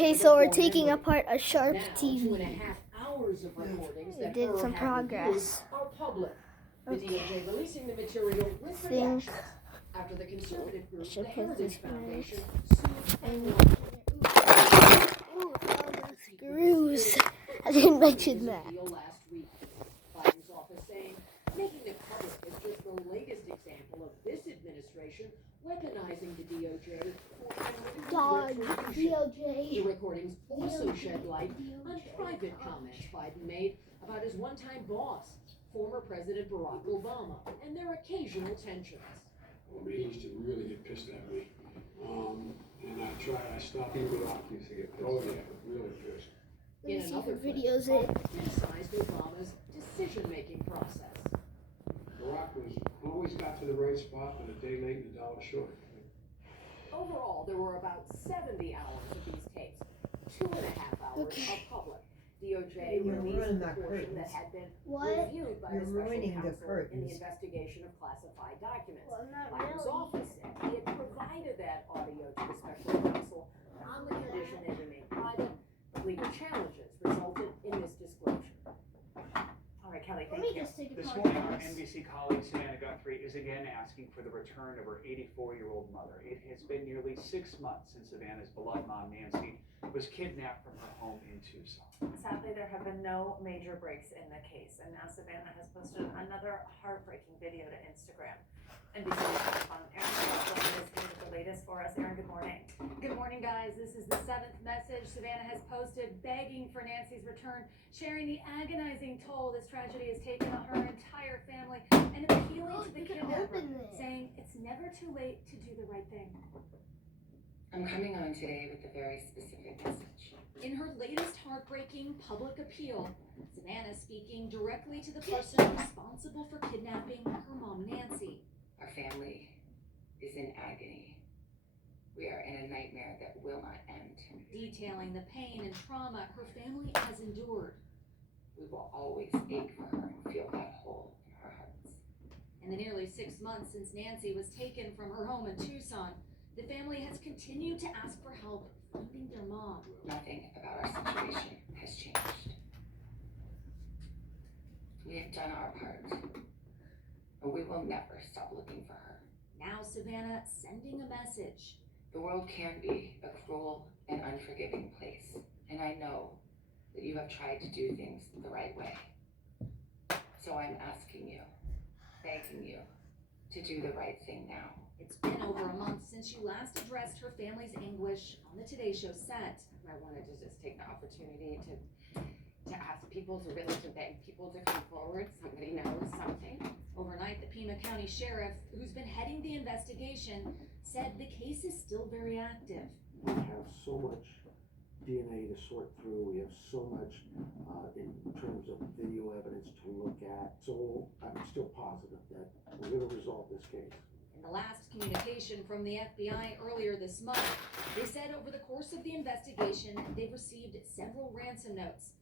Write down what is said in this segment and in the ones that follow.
Okay, so we're taking apart a Sharp TV. 2.5 hours of recordings We that did Burr some had progress. reviewed are public. The Okay. DOJ releasing the material with Think redactions after the conservative group, should the put this Heritage Foundation, and sued ooh, all the screws. I didn't mention that. last week. Biden's office saying making it public is just the latest example of this administration weaponizing the DOJ for Dog, retribution. The DOJ. recordings also shed light on private comments Biden made about his one-time boss, former President Barack Obama, and their occasional tensions. Well, he used to really get pissed at me. And I stopped him. Barack used to get pissed. Oh, yeah, really pissed. Let me In see if another the clip, video's Biden in. criticized Obama's decision-making process. Barack was always got to the right spot, but a day late and a dollar short. Overall, there were about 70 hours of these tapes, 2.5 hours Okay. of public. DOJ You're released ruining the the portion that curtains. had been What? reviewed by You're the special ruining the counsel in the curtains. investigation of classified documents. Well, not Biden's really. office said he had provided that audio to the special counsel on the condition it remained private. Legal challenges resulted in this disclosure. All right, Kelly, Let thank me you. just take This apart morning, our this. NBC colleague Savannah Guthrie is again asking for the return of her 84-year-old mother. It has been nearly 6 months since Savannah's beloved mom, Nancy, was kidnapped from her home in Tucson. Sadly, there have been no major breaks in the case, and now Savannah has posted another heartbreaking video to Instagram. NBC News on Aaron Scotland is here with the latest for us. Aaron, good morning. Good morning, guys. This is the 7th message Savannah has posted begging for Nancy's return, sharing the agonizing toll this tragedy has taken on her entire family, and appealing to the you can kidnapper, open this. saying it's never too late to do the right thing. I'm coming on today with a very specific message. In her latest heartbreaking public appeal, Savannah speaking directly to the person responsible for kidnapping her mom, Nancy. Our family is in agony. We are in a nightmare that will not end. Detailing the pain and trauma her family has endured. We will always ache for her and feel that hole in our hearts. In the nearly 6 months since Nancy was taken from her home in Tucson, the family has continued to ask for help finding their mom. Nothing about our situation has changed. We have done our part, but we will never stop looking for her. Now Savannah sending a message. The world can be a cruel and unforgiving place, and I know that you have tried to do things the right way. So I'm asking you, begging you, to do the right thing now. It's been over a month since you last addressed her family's anguish on the Today Show set. I wanted to just take the opportunity to ask people, to beg people to come forward. Somebody knows something. Overnight, the Pima County Sheriff, who's been heading the investigation, said the case is still very active. We have so much DNA to sort through. We have so much in terms of video evidence to look at. So I'm still positive that we're going to resolve this case. In the last communication from the FBI earlier this month, they said over the course of the investigation, they've received several ransom notes,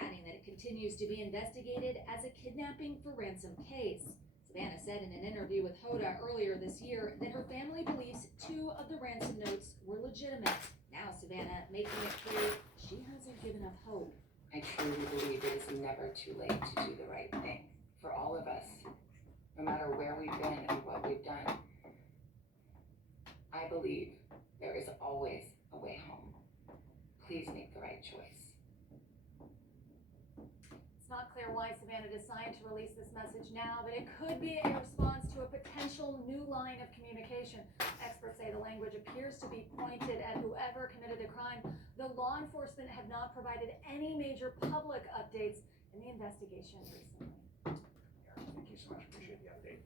adding that it continues to be investigated as a kidnapping for ransom case. Savannah said in an interview with Hoda earlier this year that her family believes 2 of the ransom notes were legitimate. Now Savannah making it clear she hasn't given up hope. I truly believe it is never too late to do the right thing for all of us, no matter where we've been and what we've done. I believe there is always a way home. Please make the right choice. It's not clear why Savannah decided to release this message now, but it could be a response to a potential new line of communication. Experts say the language appears to be pointed at whoever committed the crime, though law enforcement have not provided any major public updates in the investigation recently. Thank you so much. Appreciate the update.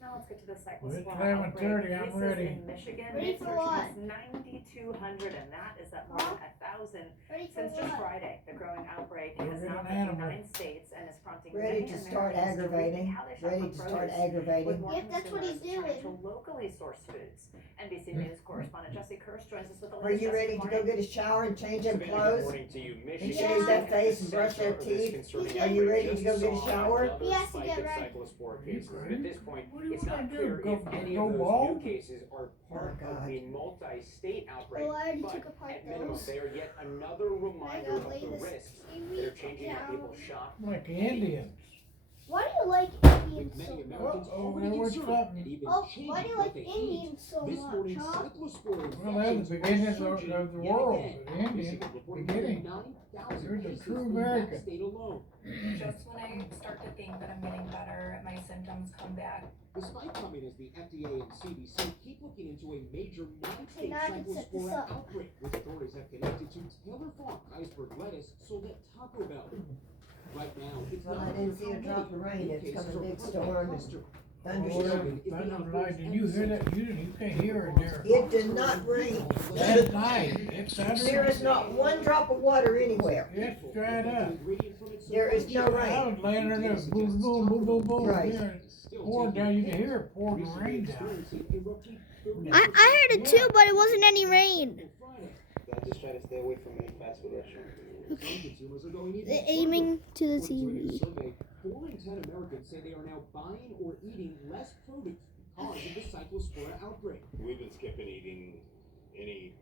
Now let's get to the second Well, it's squad 11:30, outbreak. I'm Cases ready. in Michigan, Ready for searching what? is 9,200, and that is up more than 1,000 Ready for since just what? Friday. The growing outbreak We're has getting now an hit animal. 9 states and is prompting Ready many to start Americans to rethink aggravating, how they shop ready for to start produce, with aggravating. more Yep, that's what he's consumers turning to doing. locally sourced foods. NBC News correspondent Jesse Kirsch joins us with the Are latest. you Jesse, ready good to go morning. get a shower and change them Savannah, good clothes? morning to you. And Michigan shave that is face at and the brush center that of this teeth? concerning Are you outbreak. ready to Just go get a saw shower? another He has to spike get in ready. cyclospora You cases. And crazy? at this point, What do you it's not wanna do? clear Go- if any go of those bald? new cases are part Oh, of God. the multi-state outbreak. Oh, I already But took apart at minimum, those. they are yet another reminder gotta of lay the this risks TV that are changing how down. people shop. Like the Indians. Why do you like Indians With so many much? Americans Oh, already there was concerned something. and even Oh, why do changing you what like they eat. Indians so This much, morning, huh? cyclospora Well, they're the infections are beginning of surging the yet world. again. The Indians, Michigan reporting beginning. 9,000 They're the cases true in that American. state alone. Just when I start to think that I'm getting better, my symptoms come back. Despite coming as the FDA and CDC keep looking into a major Hey, nine-state now I can set this cyclospora up. outbreak, which authorities have connected to Taylor Farm iceberg lettuce sold at Taco Bell. Right now, it's Well, not I didn't clear see a how drop many of rain. new It's cases coming are big part of that storm and cluster. Oh, thunderstorm. that thunder and light. Did you hear that? You can't hear it there. It did not rain. Last night, it's There thunder. is not one drop of water anywhere. It's dried up. There is no I rain. was laying there, there, boom, boom, boom, boom, boom. Right. There, pouring down. You can hear it pouring the rain down. I heard it too, but it wasn't any rain. I just try to stay away from any fast food restaurant. They're aiming to the TV. 4 in 10 Americans say they are now buying or eating less produce because of the cyclospora outbreak. We've been skipping eating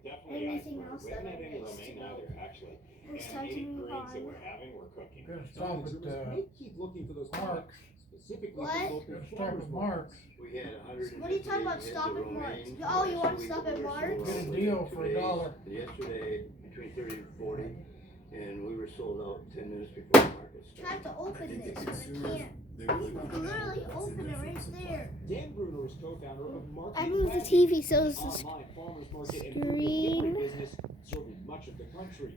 definitely Anything iceberg. else We haven't that had any makes romaine you either, actually. It's And time to any move greens that on. we're having, we're cooking. Gonna Some stop consumers at, may keep looking for those products, specifically What? from local gonna stop farmers at markets. Mark's. We had 100. What are you talking about? Stop at Mark's? Oh, you want to stop at Mark's? Get a deal for $1. Yesterday, between 30 and 40, and we were sold out 10 minutes before the market Try started. to open this, but I can't. They really You can literally open it right there. Dan Bruno is co-founder of Market I moved the Wagon, TV so it's an just online farmers market and food screen. delivery business serving much of the country.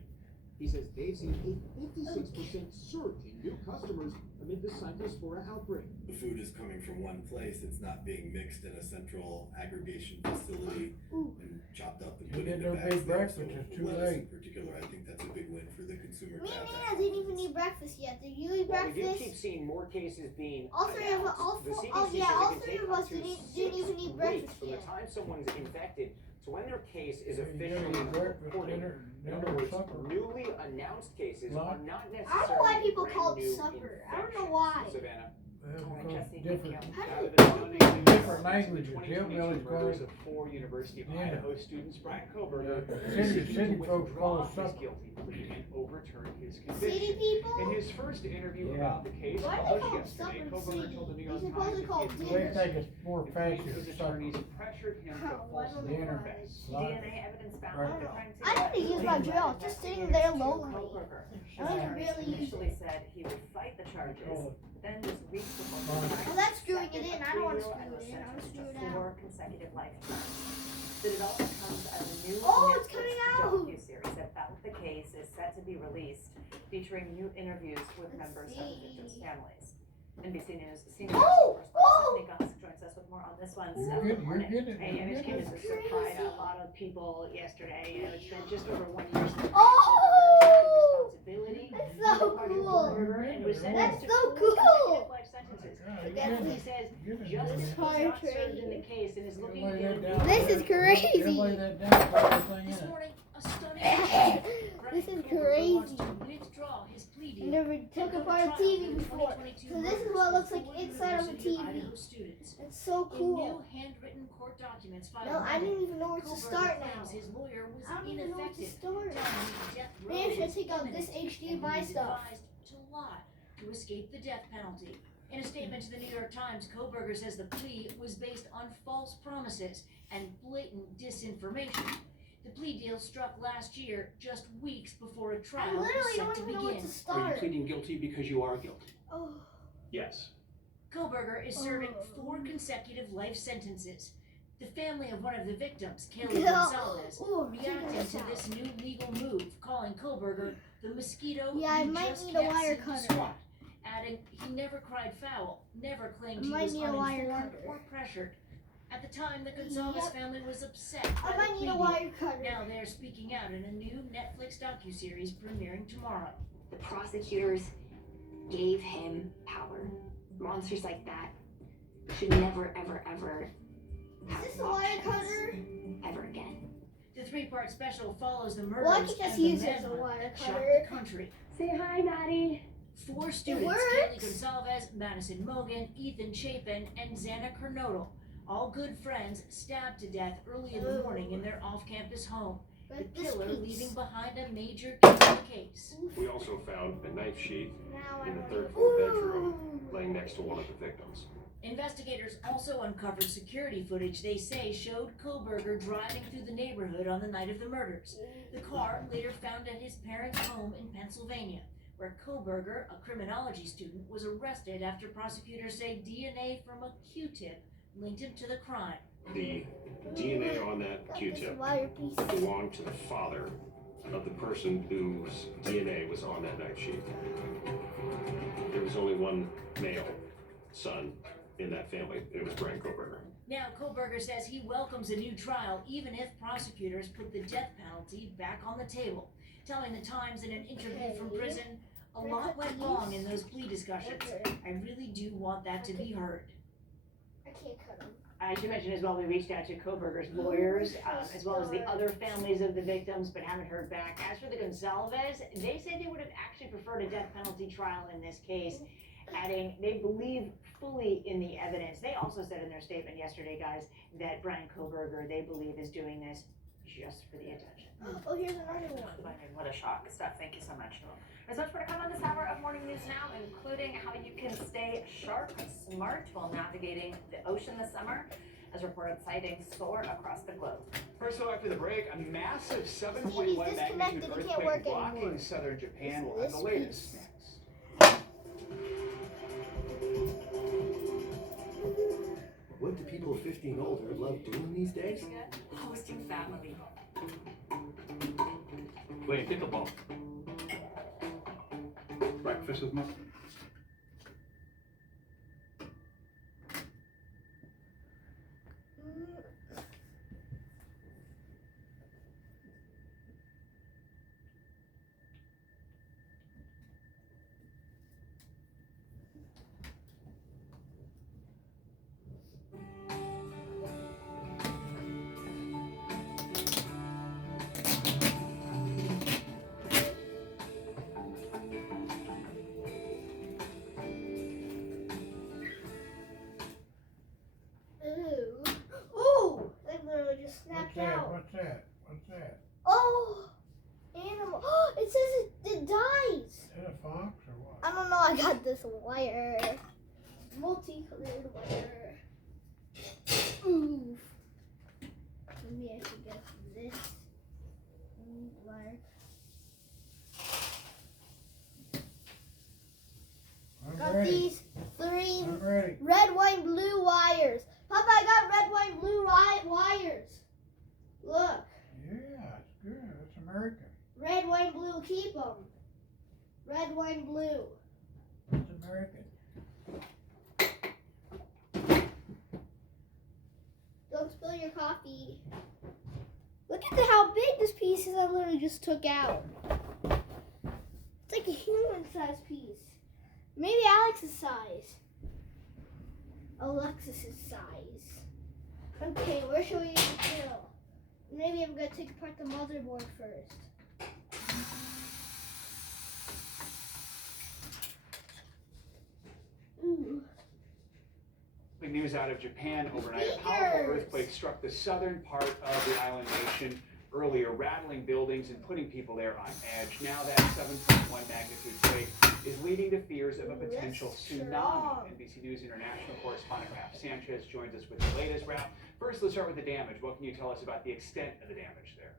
He says they've seen a 56% surge in new customers amid the cyclospora outbreak. The food is coming from one place, it's not being mixed in a central aggregation facility and chopped up and You put get into no bags big there. breakfast, So it's too lettuce late. in particular, I think that's a big win for the consumer. Me to and have Nina that. didn't even eat breakfast yet. Did you eat Well, we do keep breakfast? seeing more cases being All three of us, announced. The CDC all says it can three take of up us to didn't even 6 eat weeks breakfast from the yet. time someone's infected to when their case is You officially gotta eat breakfast, reported. dinner, In other dinner, words, supper. newly announced cases Lunch. are not I don't necessarily know why people brand call it new supper. I don't know infections. why. Savannah. Because Jesse, different, thank How Out do of you a stunning different the languages. 2022 Hillbillies call murders it. of 4 University of Yeah. Idaho students, Brian Koberger, City folks call it his supper. guilty plea and overturned his City conviction. people? In his first interview Yeah. about the case, Why do they published call it yesterday, supper Koberger city? told the New You're York supposed Times to call it that They dinner. think it's more his fancy attorneys supper. pressured him to Well, I falsely don't know Dinner. confess. DNA evidence found Right. at the crime scene. I need to use my drill. Just sitting there lonely. Koberger. I don't even Attorneys barely use initially it. said he would fight the charges, Oh, then just weeks before Well, the trial, Well, that's screwing it accepted in. a I don't want to plea deal screw and was it in. I want to sentenced screw to it 4 out. consecutive life terms. The development comes as a new Oh, it's Netflix coming out. docuseries about the case is set to be released, featuring new interviews with members of the victims' families. NBC News senior Oh, correspondent Stephanie Goss joins us with more on this one. You're Steph, good, good you're morning. good. Hey, and You're this came as good. a surprise to a lot of people yesterday. You know, it's been just over 1 year since Oh! responsibility. That's so cool. And was sentenced That's to so 4 cool. consecutive life sentences. Yeah, But you're that's what good. he says. You're good. Justice was not served in the case and is looking Lay to that down. This is crazy. Just lay that down, put everything This in it. morning, a stunning This is wants crazy. to withdraw his plea I deal. never took apart a TV before. So this is what it looks like inside of a TV. Students. It's so In cool. new handwritten court documents filed No, I Monday, didn't even know where to Koberger start now. claims his lawyer was I don't even know where to ineffective. start. telling him death row Maybe I should was take out imminent this and HDMI he was stuff. advised to lie to escape the death penalty. In a statement to the New York Times, Koberger says the plea was based on false promises and blatant disinformation. The plea deal struck last year, just weeks before a I trial was literally set don't to even know where begin. to start. pleading guilty because you are guilty? Oh. Yes. Koberger is serving 4 consecutive life sentences. The family of one of the victims, Kelly Gonzalez, Ooh, check reacting this to out. this new legal move, calling Koberger the mosquito Yeah, I you might just need a can't wire seem to cutter. swat, adding he never cried foul, never claimed I he might was need a wire uninformed cutter. or pressured. At the time, the Gonzalez Yep. family was upset I by might the need a plea wire deal. cutter. Now they're speaking out in a new Netflix docuseries premiering tomorrow. The prosecutors gave him power. Monsters like that should never, ever, ever have Is this a wire options cutter? ever again. The three-part special follows the Well, I murders could just and the use it as a manhunt wire that shocked cutter. the country. Say hi, Maddie. 4 students, works. Kaylee Gonzalez, Madison Mogan, Ethan Chapin, and Xana Kernodle, all good friends, stabbed to death early in the morning in their off-campus home. The Like this killer piece. leaving behind a major criminal case. We also found a knife sheath Now in the I third want floor bedroom laying next to one of the victims. Investigators also uncovered security footage they say showed Koberger driving through the neighborhood on the night of the murders. The car later found at his parents' home in Pennsylvania, where Koberger, a criminology student, was arrested after prosecutors say DNA from a Q-tip linked him to the crime. The DNA on that this Q-tip wire piece. belonged to the father of the person whose DNA was on that knife sheath. There was only one male son in that family, and it was Brian Koberger. Now, Koberger says he welcomes a new trial even if prosecutors put the death penalty back on the table, telling the Times in an interview from prison, "A lot went wrong in those plea discussions. I really do want that to be heard." I can't cut them. I should mention as well, we reached out to Koberger's lawyers, as well as the other families of the victims, but haven't heard back. As for the Gonzalez, they say they would have actually preferred a death penalty trial in this case, adding they believe fully in the evidence. They also said in their statement yesterday, guys, that Brian Koberger, they believe, is doing this just for the attention. Oh, here's another one. What a shock. Steph, thank you so much. There's much more to come on this hour of Morning News Now, including how you can stay sharp, smart while navigating the ocean this summer, as reported sightings soar across the globe. First, though, after the break, a massive He's 7.1 disconnected. magnitude He can't earthquake work blocking anymore. southern Japan. It's We'll have the this latest piece. next. What do people 50 and older love doing these days? Hosting family. Playing pickleball. Breakfast with mom. Ooh. Ooh! That literally just snapped out. What's that? What's that? Oh! Animal. Oh, it says it dies. Is that a fox or what? I don't know. I got this wire. Multicolored wire. Ooh. Maybe I should get this wire. I'm Got ready. these 3 I'm ready. red, white, blue wires. Papa, I got red, white, blue wires. Look. Yeah, it's good. It's American. Red, white, blue. Keep them. Red, white, blue. It's American. Don't spill your coffee. Look at how big this piece is I literally just took out. It's like a human-sized piece. Maybe Alex's size. Alexis's size. Okay, where should we kill? Maybe I'm gonna take apart the motherboard first. Ooh. Big news out of Japan overnight. A powerful earthquake struck the southern part of the island nation earlier, rattling buildings and putting people there on edge. Now that 7.1 magnitude quake is leading to fears of a potential tsunami. NBC News international correspondent Ralph Sanchez joins us with the latest. Ralph, first let's start with the damage. What can you tell us about the extent of the damage there?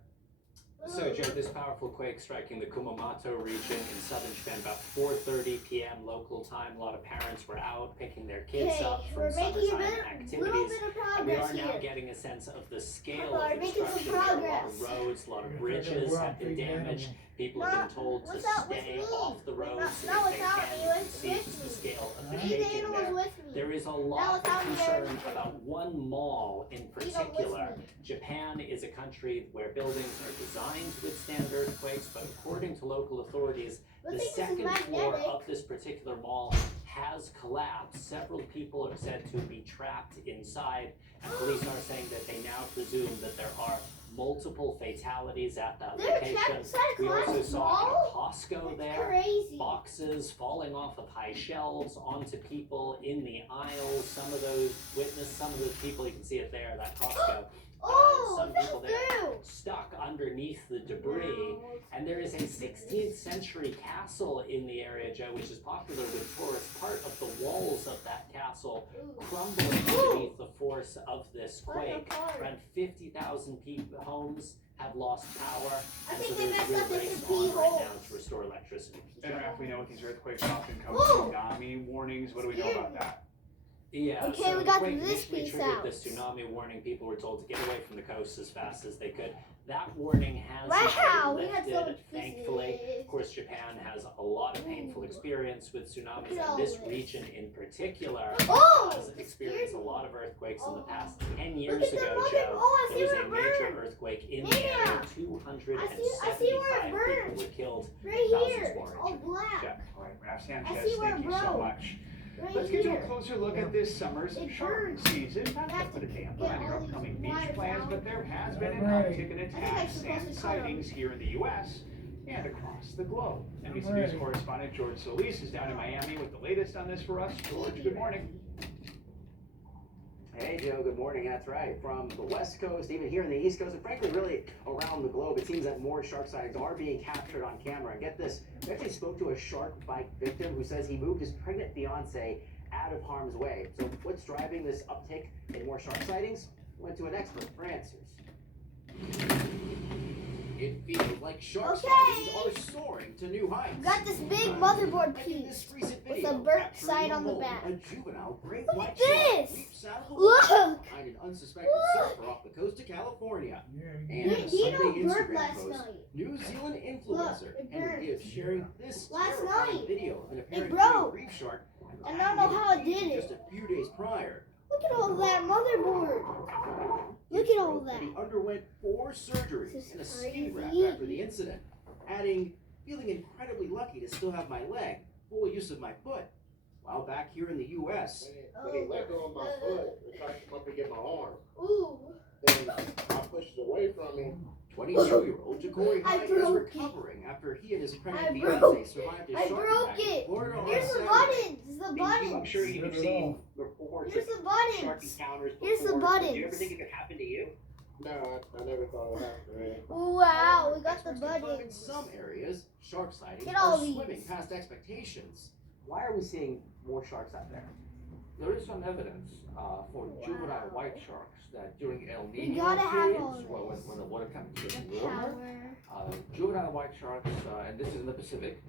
So, Joe, this powerful quake striking the Kumamoto region in southern Japan about 4:30 p.m. local time. A lot of parents were out picking their kids Okay, up we're from making a summertime little activities. bit of And we progress are now here. getting a sense of the scale We're of the making some destruction. There are a lot progress. of roads, a lot of bridges have been damaged. People have been told to stay off the roads if they can. See the scale of the shaking there. There is a lot of concern about one mall in particular. Japan is a country where buildings are designed to withstand earthquakes, but according to local authorities, the second floor of this particular mall has collapsed. Several people are said to be trapped inside, and police are saying that they now presume that there are multiple fatalities at that location. We also saw a Costco there, boxes falling off of high shelves onto people in the aisles. Some of those people, you can see it there, that Costco. Some people there stuck underneath the debris. And there is a 16th century castle in the area, Joe, which is popular with tourists. Part of the walls of that castle crumbling underneath the force of this quake. Around 50,000 homes have lost power, and so there's real race on right now to restore electricity. And Raph, we know with these earthquakes often come tsunami warnings. What do we know about that? Yeah, Okay, so we the got quake this initially piece triggered out. the tsunami warning. People were told to get away from the coast as fast as they could. That warning has Wow, been we had so lifted, much thankfully. pieces. Of course, Japan has a lot of painful experience with tsunamis, Look at all and this this. region in particular Oh, has experienced a lot of earthquakes in the past 10 Look years at the ago, mother- Joe. oh, I see There was where a it major burned. earthquake in the area. Yeah. 275 burned. people were killed. Right thousands here, more it's all black. Check. All right, Raph I Sanchez, see where thank it you so broke. much. Right Let's get to here. a closer look at this summer's It shark burns. season. Not to put a damper on your upcoming beach wires plans, out. but there has been an Right. uptick in I think I'm attacks supposed and to cut 'em. sightings here in the U.S. and across the globe. NBC Right. News correspondent George Solis is down in Miami with the latest on this for us. George, good morning. Hey Joe, good morning. That's right. From the West Coast, even here in the East Coast, and frankly, really around the globe, it seems that more shark sightings are being captured on camera. And get this, we actually spoke to a shark bite victim who says he moved his pregnant fiance out of harm's way. So what's driving this uptick in more shark sightings? Went to an expert for answers. It feels like shark sightings are soaring to new heights. Got this big motherboard piece with a burnt side on the back. A juvenile great Look white at shark this. leaps out of the Look. water behind an unsuspecting surfer off the coast of California. And in a Dino Sunday burnt Instagram last post, night. New Zealand influencer Look, it Henry burnt. Gibbs sharing this Last terrifying night. video of an apparent broke. reef shark. And I don't know how it did Just it. a few days prior. Look at all that motherboard. Look at all that. He underwent 4 surgeries This is and a ski wrap crazy. after the incident, adding, feeling incredibly lucky to still have my leg, full use of my foot. While back here in the U.S., When he let go of my foot, it tried to come up and get my arm. Ooh. Then I pushed it away from him. 22-year-old Ja'Cory I Hyde is broke it. recovering after he and his pregnant I fiance broke- survived a I shark broke attack in it. Florida on Here's the Saturday. buttons. The I'm buttons. sure you've seen reports Here's of the buttons. shark encounters before. Here's the Did you buttons. ever think it could happen to you? No, I never thought it happened, man. Wow, we got the Experts confirm in buttons. some areas, shark sightings Get all are these. swimming past expectations. Why are we seeing more sharks out there? There is some evidence for juvenile white sharks that during El We Nino gotta have all periods, when the water temperatures The is warmer, power. juvenile white sharks, and this is in the Pacific,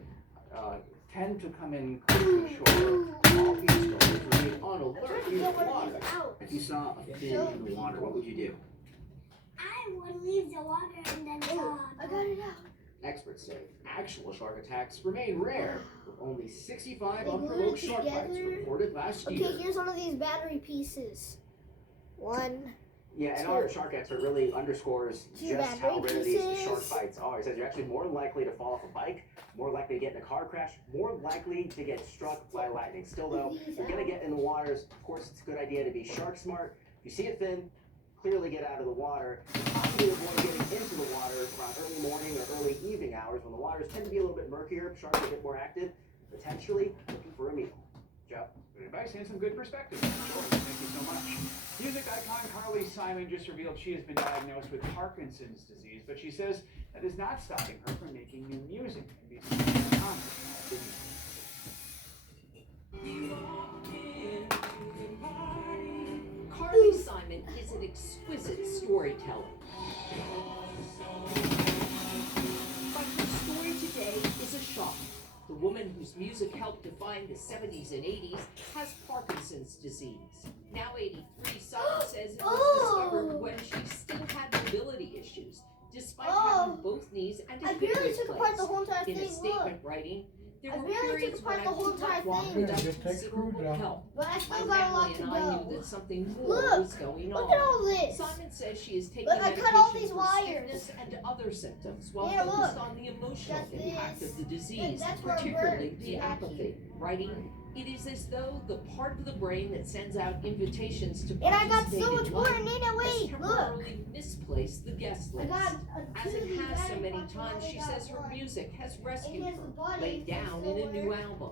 tend to come in close to shore. All these stories remain on alert trying to in the get one of water. these out. If you saw a fin in the water, what would you do? I would leave the water and then I got it out. Experts say actual shark attacks remain rare, with only 65 They glued unprovoked it shark bites together. reported last Okay, year. here's one of these battery pieces. One. Yeah, and Two. our shark expert really underscores Two just how battery rare these pieces. shark bites are. He says you're actually more likely to fall off a bike, more likely to get in a car crash, more likely to get struck by lightning. Still though, if you're gonna get in the waters, of course it's a good idea to be shark smart. If you see a fin, clearly get out of the water. Possibly avoid getting into the water around early morning or early evening hours when the waters tend to be a little bit murkier, sharks are a bit more active, potentially looking for a meal. Joe? Good advice and some good perspective. George, thank you so much. Music icon Carly Simon just revealed she has been diagnosed with Parkinson's disease, but she says that is not stopping her from making new music. Carly Simon is an exquisite storyteller. But her story today is a shock. The woman whose music helped define the 70s and 80s has Parkinson's disease. Now 83, Simon says it was discovered when she still had mobility issues. despite having both knees and a I hip barely took apart the replaced. whole entire In a thing. statement Look. writing, there I were barely took periods when apart I the whole could not entire walk thing. without Just take screws considerable out. help. But I My still got a lot family to and I knew go. that something more Look. was going on. Look at all this. Simon says she is taking Look, I medication cut all these for wires. stiffness and other symptoms while Yeah, focused look. on the emotional That's impact this. of the disease, That's where it particularly burns, the apathy. Writing, it is as though the part of the brain that sends out invitations to And I got participate so much in more life in it. has Wait, look. temporarily misplaced the guest I list. got As it has so many times, she says her music has rescued her, laid down in a new album.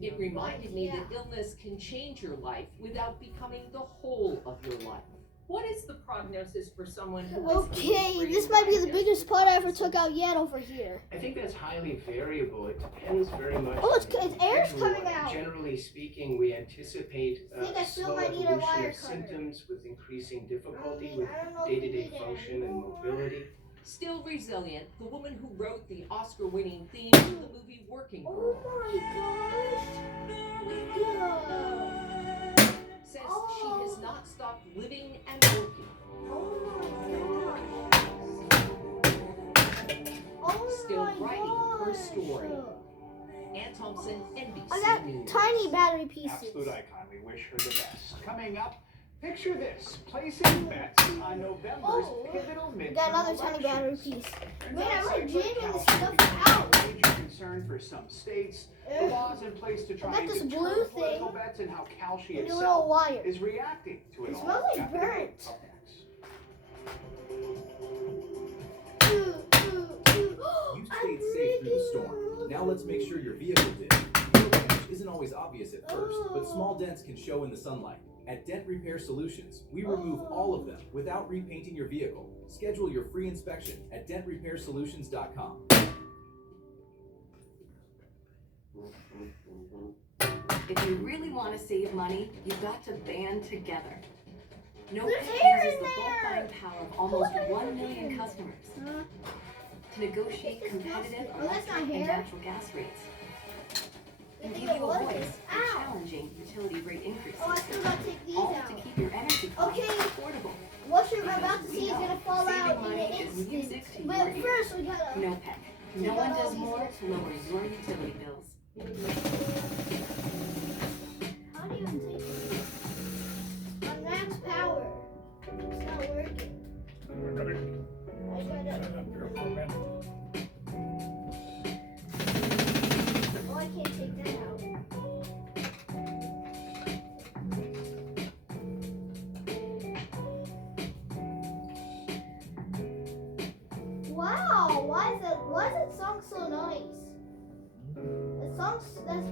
It reminded me that illness can change your life without becoming the whole of your life. What is the prognosis for someone who is Okay, this might be the biggest part I ever took out yet over here. I think that's highly variable. It depends very much. Oh, it's on the air's individual. coming out. Generally speaking, we anticipate I think I still slow might need a evolution wire of cutter. symptoms with increasing difficulty with I don't know if we day-to-day need it function and anymore. mobility. Still resilient, the woman who wrote the Oscar-winning theme to the movie Working Girl says she has not stopped living and working. Still writing her story. Ann Thompson, NBC I got News. tiny battery pieces. Absolute icon. We wish her the best. Coming up, picture this: placing bets on November's pivotal I midterm got another tiny elections. battery piece. Turns Man, out I'm like safer jamming this calcium stuff out. is a major concern for some states. The laws in place to try got and this deter blue political thing bets and how Kalshi with a itself little wire. is reacting to it It all. smells like After the burnt. break. Up next. You stayed safe through the storm. Now let's make sure your vehicle did. Real damage isn't always obvious at first, but small dents can show in the sunlight. At Dent Repair Solutions, we remove all of them without repainting your vehicle. Schedule your free inspection at dentrepairsolutions.com. If you really want to save money, you've got to band together. No There's Pet air uses in the full there. buying power of almost 1 million customers to negotiate competitive Oh, that's not electric and hair. natural gas rates and give you a voice in challenging utility rate increases. Oh, I still gotta take these All out. to keep your energy costs Okay. affordable. What you're about to see is gonna fall Saving out in money an is instant. music to But your ears. first we gotta. No Pet. No one does more to lower your utility bills. How do you even take it? On max power. It's not working. I gotta. Oh, I can't take that out. Wow, why is that song so nice?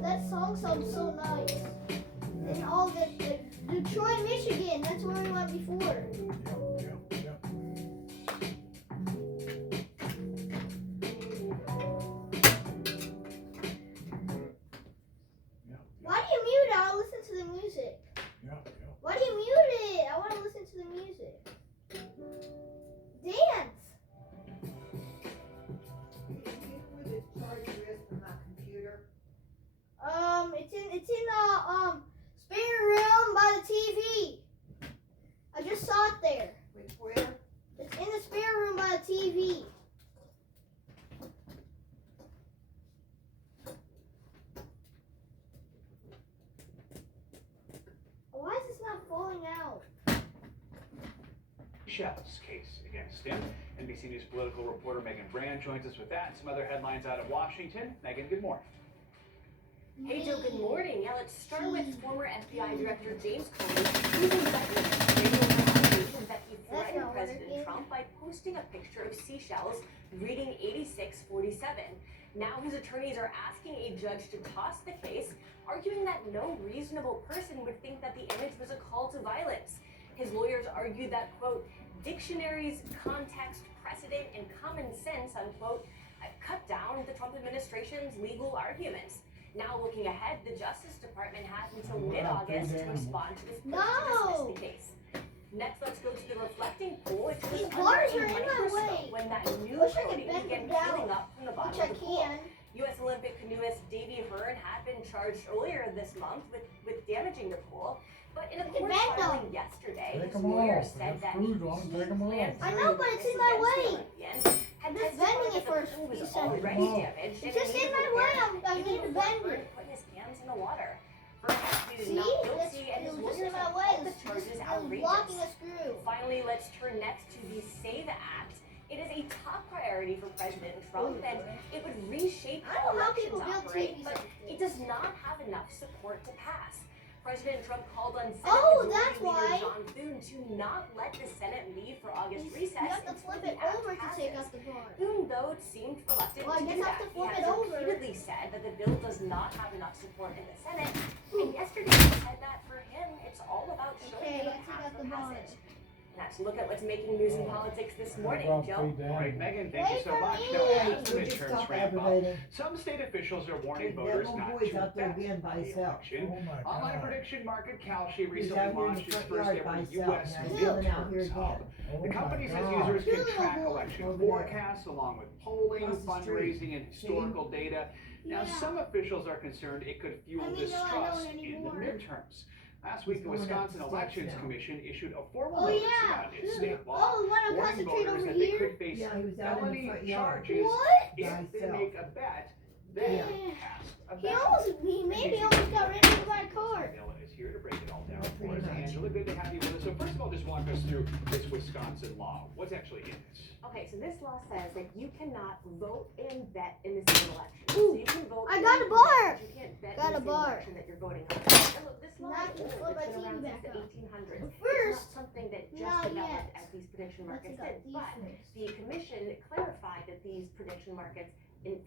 That song sounds so nice. And all the Detroit, Michigan, that's where we went before. Why do you mute it? I want to listen to the music. Why do you mute it? I want to listen to the music. Dance. It's in the spare room by the TV. I just saw it there. Where? It's in the spare room by the TV. Why is this not falling out? Shell's case against him. NBC News political reporter Megan Brand joins us with that and some other headlines out of Washington. Megan, good morning. Hey Joe, good morning. Yeah, let's start with former FBI Director James Comey, who's indicted for radio allegations that he threatened President Trump by posting a picture of seashells reading 8647. Now his attorneys are asking a judge to toss the case, arguing that no reasonable person would think that the image was a call to violence. His lawyers argue that, quote, dictionaries, context, precedent, and common sense, unquote, cut down the Trump administration's legal arguments. Now looking ahead, the Justice Department has until mid-August to respond to this push to dismiss the case. Next, let's go to the reflecting pool. It These was bars under are a in my microscope way. when that new Wish I could coating bend began them down, peeling up from the bottom which of the I pool. can. U.S. Olympic canoeist Davy Hearn had been charged earlier this month with damaging the pool, but But in a can court bend filing yesterday, Take his 'em lawyer off. said If that screws on 'em, take 'em off. I know, but it's in my way. I'm just bending it first. was You said already it. damaged. It's just in my way. I need to bend it. Putting his hands in the water. Byrne has pleaded See? not That's guilty, and his it was just lawyers in my have way. called the It's charges just outrageous. blocking a screw. Finally, let's turn next to the SAVE Act. It is a top priority for President Trump, and it would reshape I how don't know how elections people build operate, TVs but like it does not have enough support to pass. President Trump called on Senate Oh, Majority that's Leader why. John Thune to not let the Senate leave for August recess. You have to until flip the it act over to take passes. out the bar. Thune, though, seemed reluctant Well, I to guess do I have that. to flip He it has over. repeatedly said that the bill does not have enough support in the Senate, and yesterday he said that for him, it's all about showing Okay, the I took path out for the bar. passage. Now to look at what's making news in politics this morning, Joe. All right, Megan, thank you Wait so for much. me. Now, as the Would you midterms stop ramp up, aggravating? some state officials are warning That voters little not boy's to out there bet being by on the himself. election. Oh my Online God. prediction market Kalshi He's recently out here in launched the its front first yard by ever himself. U.S. Now he's yelling out here midterms again. hub. Oh The my company says God. users can Two track little election over there. forecasts along with polling, Across the street. fundraising, and historical data. Now, Yeah. some officials are concerned it could fuel I mean, no, I distrust don't in the anymore. midterms. Last week, the He's going up Wisconsin the steps Elections now. Commission issued a formal Oh, notice yeah. about its state law, Oh, you want to warning concentrate voters over that they here? could face Yeah, he was out in the felony front yard. charges What? if By they himself. make a bet, then Yeah. cast a He ballot. maybe almost got rid of my card. Angela is here to break it all down Oh, for pretty us. much. Angela, good to have you with us. So first of all, just walk us through this Wisconsin law. What's actually in it? Okay, so this law says that you cannot vote and bet in the same election. So Ooh, you can vote. I and got you a can bar. bet, but you can't bet Got in a the same bar. election that you're voting on. Now, look, this law Now I is can old. flip It's my been TV around back since the up. 1800s. But It's first, not something that just not developed yet. as these prediction Let's markets got did. these But first. the commission clarified that these prediction markets,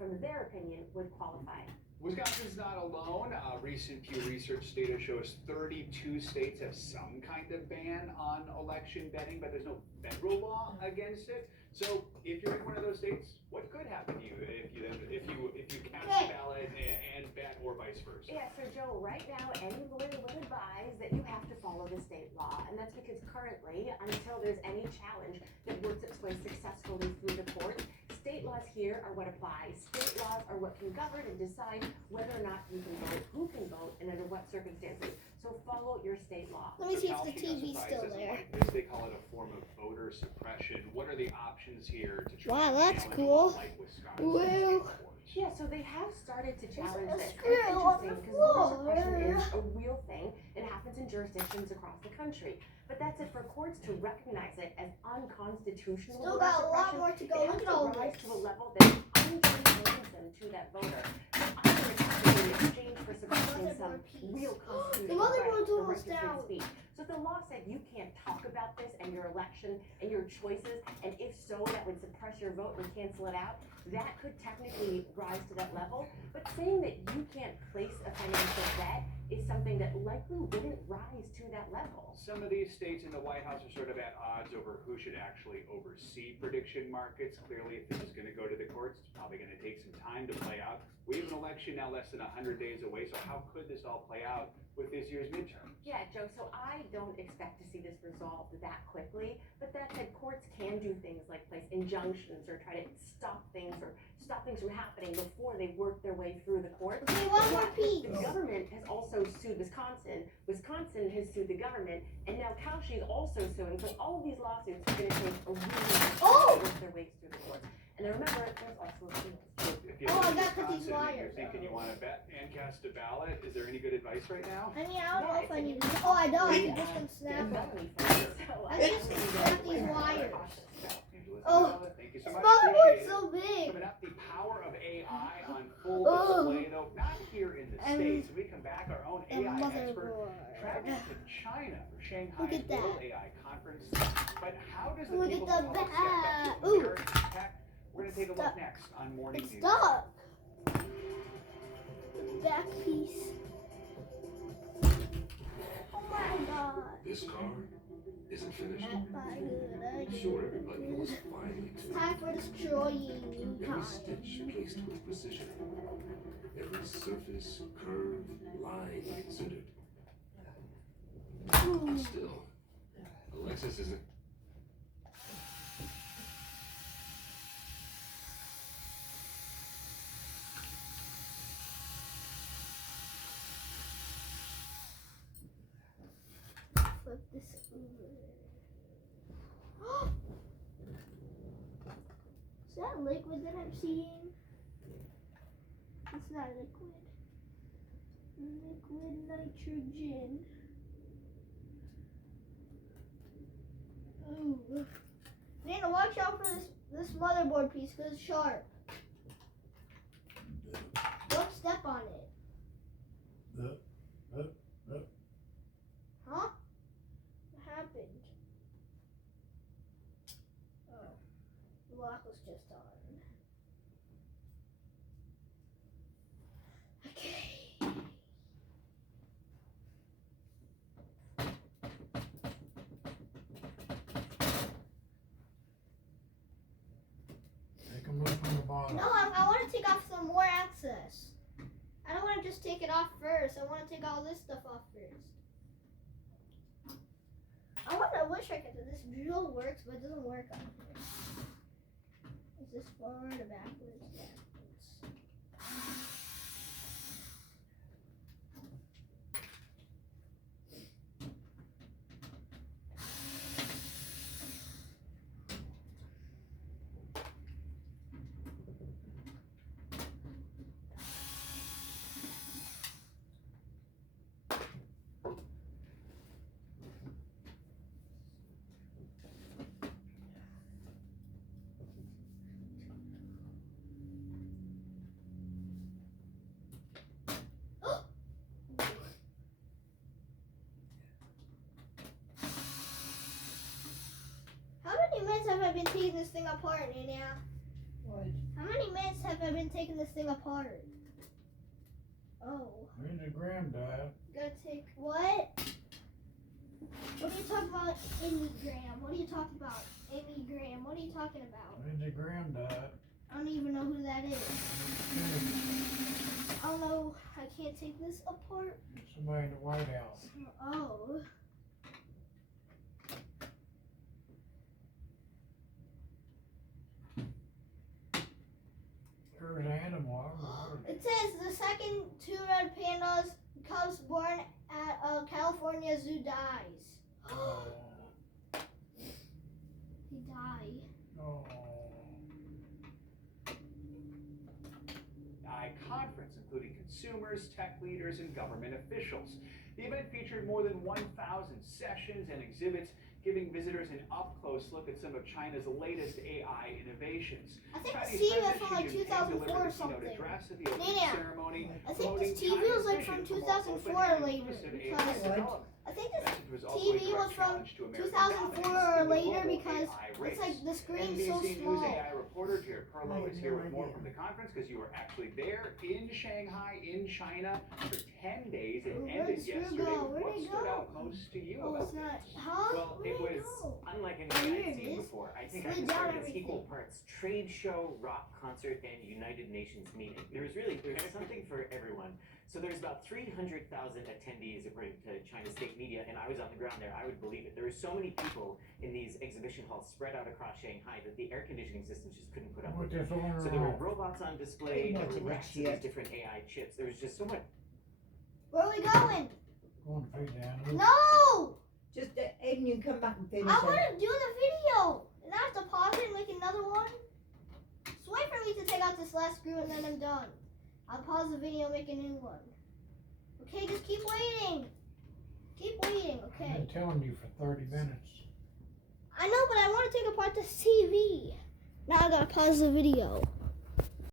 from their opinion, would qualify. Wisconsin's not alone. Recent Pew Research data shows 32 states have some kind of ban on election betting, but there's no federal law against it. So if you're in one of those states, what could happen to you if you cast a ballot and bet, or vice versa? Yeah, so Joe, right now, any lawyer would advise that you have to follow the state law. And that's because currently, until there's any challenge that works its way successfully through the courts, state laws here are what apply. State laws are what can govern and decide whether or not you can vote, who can vote, and under what circumstances. So follow your state law. Let me see if the Kalshi TV's testifies still doesn't there. like this. They call it a form of voter suppression. What are the options here to try Wow, to that's challenge cool. a law like Wisconsin? Well, Yeah, so they have started to challenge a this. screw It's on the interesting because voter floor. suppression is a real thing. It happens in jurisdictions across the country. But that's it for courts to recognize it as unconstitutional. Still voter got a lot suppression. more to go. It Look has at all to rise this. to a level that unjustly burdensome to that voter. So either it's happening in exchange for suppressing some real The constitutional motherboard's right, the right almost to free down. speech. So if the law said you can't talk about this and your election and your choices, and if so, that would suppress your vote and cancel it out, that could technically rise to that level. But saying that you can't place a financial bet is something that likely wouldn't rise to that level. Some of these states in the White House are sort of at odds over who should actually oversee prediction markets. Clearly, if this is going to go to the courts, it's probably going to take some time to play out. We have an election now less than 100 days away, so how could this all play out with this year's midterm? Yeah, Joe, so I don't expect to see this resolved that quickly, but that said, courts can do things like place injunctions or try to stop things from happening before they work their way through the court. Okay, one more piece. The government has also sued Wisconsin. Wisconsin has sued the government, and now Kalshi is also suing. So all of these lawsuits are going to take a really long time to work their way through the court. And then remember, there's also appeals. If you Oh, I live in gotta cut these Wisconsin and wires you're thinking you want to bet and cast a ballot, is there any good advice right now? I mean, I don't know if I need to. Oh, I don't. I can just snap it. I just snap these wires. Oh, Thank you this so much. motherboard's Appreciate so it. big. Coming up, the power of AI on full Oh. display, though not here in the And States. When we come back, our own The AI expert motherboard. traveled to China for Look Shanghai's at that. World AI Conference. But how does the Look at People's the Republic stack up back. to Ooh. American tech? We're going to take a look next on Morning It's News. stuck. The back piece. Oh my god. This car isn't finished. My good. I'm sure everybody was finally It's tuned. time for destroying Every time. stitch placed with precision. Every surface, curve, line considered. But still, Alexis isn't. that liquid that I'm seeing? It's not liquid. Liquid nitrogen. Ooh. You need to watch out for this motherboard piece because it's sharp. Don't step on it. Huh? What happened? Oh, the lock was just on. Okay. Take them loose from the bottom. No, I want to take off some more excess. I don't want to just take it off first. I want to take all this stuff off first. I wish I could do this. Drill works, but it doesn't work on here. Is this forward or backwards? Backwards. How many minutes have I been taking this thing apart, Nina? What? How many minutes have I been taking this thing apart? Oh. Lindsey Graham died. Gotta take what? What are you talking about, Amy Graham? What are you talking about, Amy Graham? What are you talking about? Lindsey Graham died. I don't even know who that is. I don't know. I can't take this apart. Somebody in the White House. Oh. There's an animal. I don't know what it It says the second two red pandas cubs born at a California zoo dies. He died. Oh. Conference, including consumers, tech leaders, and government officials. The event featured more than 1,000 sessions and exhibits, giving visitors an up-close look at some of China's latest AI innovations. I think Chinese this TV was President from like Xi Jinping 2004 or delivered a keynote something. address at the opening Nina, ceremony, I think this promoting TV was China's like from vision for more 2004 open or and later inclusive AI because development. I think this Message was also a TV direct was from challenge to American 2004 dominance or in the later global because AI it's race. like the screen's so NBC News small. AI reporter Jared Perlow is here with more from the conference because you were actually there in Shanghai, in China, for 10 days. It ended Where'd Drew yesterday. go? Where'd What he stood go? out most to you Oh, about it's not. this? Huh? Well, it Where'd he was go? unlike Oh, anything here I'd it seen is. before. I think I Slid down described it as everything. equal parts trade show, rock concert, and United Nations meeting. There's something for everyone. So there's about 300,000 attendees according to China State Media, and I was on the ground there. I would believe it. There were so many people in these exhibition halls spread out across Shanghai that the air conditioning systems just couldn't put up with it. So there were robots on display, there were racks of these different AI chips. There was just so much. Where are we going? Going to feed the animals. No! Just Aiden, you can come back and finish I it. want to do the video. And I have to pause it and make another one. Just wait for me to take out this last screw and then I'm done. I'll pause the video and make a new one. Okay, just keep waiting. Keep waiting, I've okay? been telling you for 30 minutes. I know, but I want to take apart this TV. Now I gotta pause the video.